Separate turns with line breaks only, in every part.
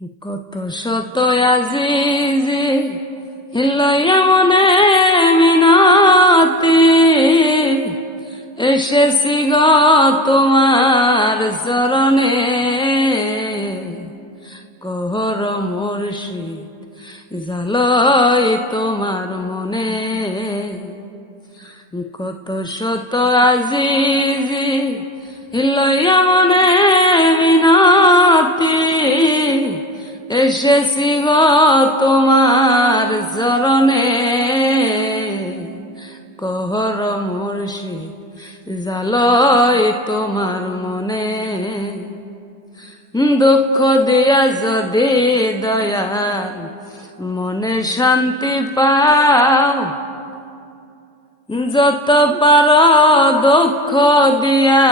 কত শত আজিজি লইয়া মনে মিনতি, এসেছি গ তোমার চরণে। কহর মুর্শিদ জালয় তোমার মনে। কত শত আজিজি লইয়া এসেছি গো তোমার চরণে। কহর মুর্শিদ জালয় তোমার মনে। দুঃখ দিয়া যদি দয়া মনে শান্তি পাও, যত পার দুঃখ দিয়া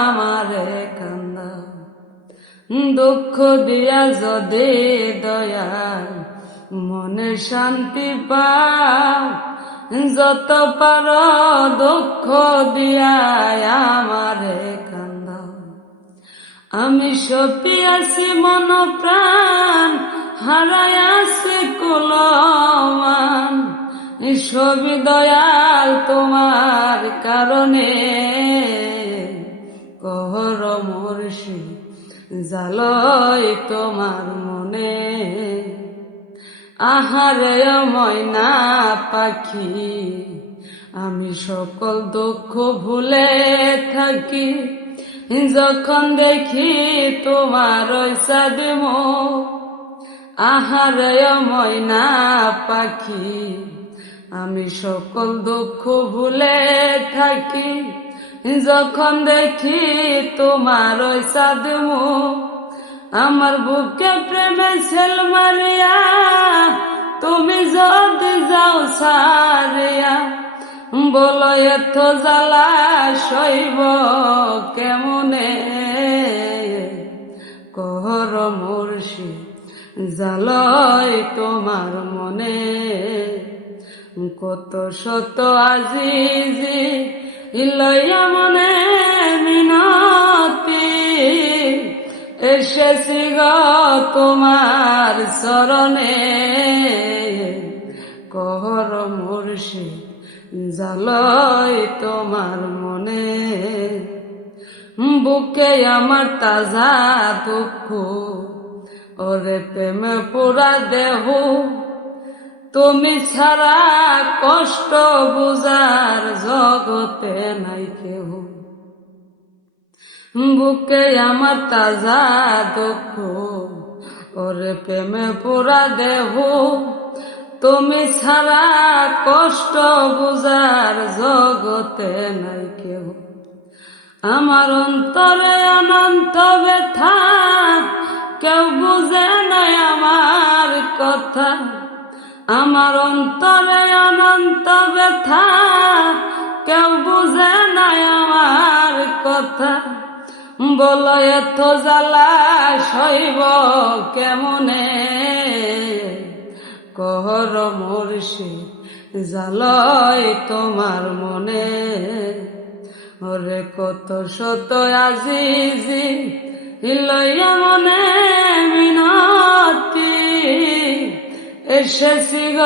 আমারে দুঃখ দিয়া যদি দয়া মনে শান্তি পাও। যত পার দুঃখ দিয়া আমারে কান্দা। আমি আছি মন প্রাণ, হারাই আছি কুলমান। সবই দয়াল তোমার কারণে মর্ষি জালয় তোমার মনে। আহারে ময়না পাখি, আমি সকল দুঃখ ভুলে থাকি। যখন দেখি তোমার সাদম আহারে ময়না পাখি, আমি সকল দুঃখ ভুলে থাকি। যখন দেখি তোমার ওই সাদম আমার বুকে প্রেমে সেল মারিয়া, তুমি যদি যাও সারিয়া বলো এত জ্বালা শৈব কেমনে? কহর মুর্শি জালয় তোমার মনে, কত শত আজিজি ইলয়া তোমার চরণে কহর মুর্শি জালয় তোমার মনে। বুকে আমার তাজা দুঃখ, ওরে প্রেমে পুরা দেহ। তুমি ছাড়া কষ্ট বুঝার জগতে নাই কেউ বুকে আমার তাজা দুঃখ ওরে প্রেমে পুরা দেহ। তুমি ছাড়া কষ্ট বুঝার জগতে নাই কেউ আমার অন্তরে অনন্ত ব্যথা, কেউ বুঝে নাই আমার কথা। আমার অন্তরে অনন্ত ব্যথা, কেউ বুঝে নাই আমার কথা। বলো, এত জ্বালা শৈব কেমনে? কহর মর্ষি জালয় তোমার মনে। ওরে কত শত আজিজি লইয়া মনে মিনতি। এসেছি গ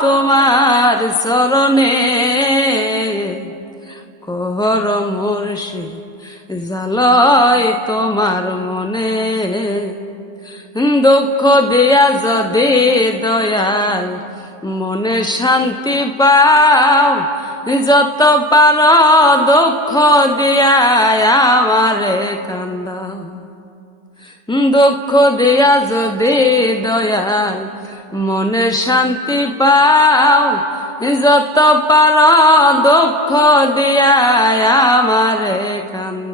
তোমার চরণে। কহর মর্ষি জালয় তোমার মনে। দুঃখ দিয়া যদি দয়াল মনে শান্তি পাও, যত পার দুঃখ দিয়া আমারে কান্দ। দুঃখ দিয়া যদি দয়াল মনে শান্তি পাও, যত পার দুঃখ দিয়া আমারে কান্দা।